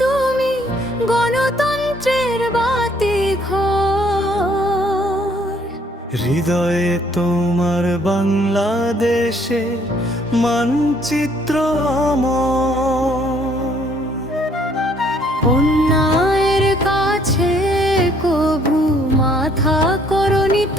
তুমি গণতন্ত্রের বাতি হৃদয়ে তোমার বাংলাদেশে মানচিত্র অন্যায়ের কাছে কভু মাথা করণিত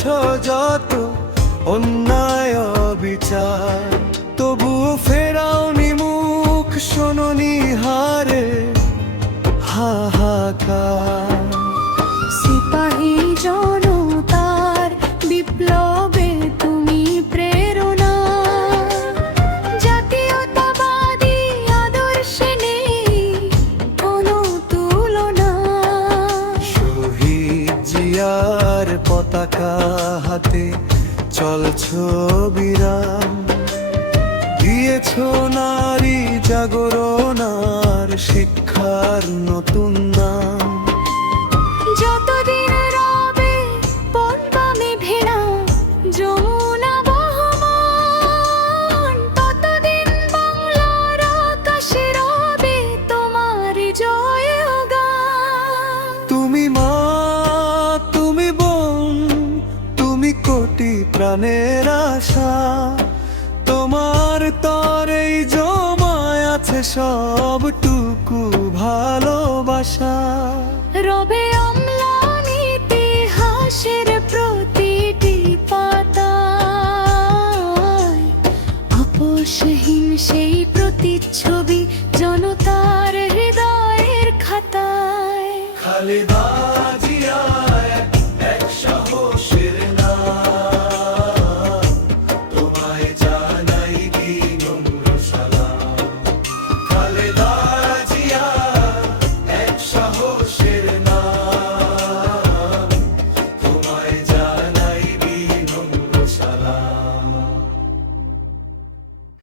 সয়েছ যত অন্যায় বিচার তবুও ফেরাওনি মুখ শোনি হারে হাহাকার। হাতে চলছ বিরাম দিয়েছ নারী জাগরণার শিক্ষার নতুন নাম। প্রাণের আশা তোমার তরেই জমায় আছে সবটুকু ভালোবাসা। রবে অম্লান ইতিহাসের প্রতিটি সেই প্রতিচ্ছবি জনতার হৃদয়ের খাতায়। খালিদাজ